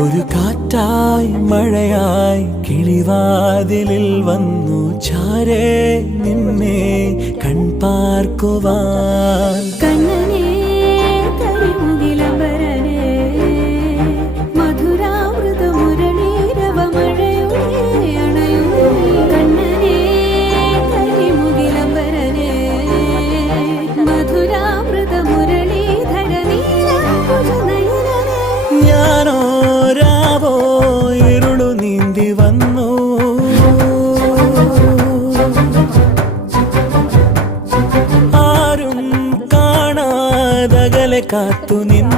ഒരു കാറ്റായി മഴയായി കിളിവാതിലിൽ വന്നു ചാരേ നിന്നെ കൺപാർക്കുവാൻ. കണ്ണനേ കരിമുകിലംബരനേ മധുരാമൃത മുരളീരവ മഴയുടെ അണയുന്നേ. കണ്ണനേ കരിമുകിലംബരനേ മധുരാമൃത മുരളീധര നീലാംബുജനയനനേ. ഞാനോ രാവോ ഇരുളു നീന്തി വന്നു, ആരും കാണാതകലെ കാത്തു നിന്നു.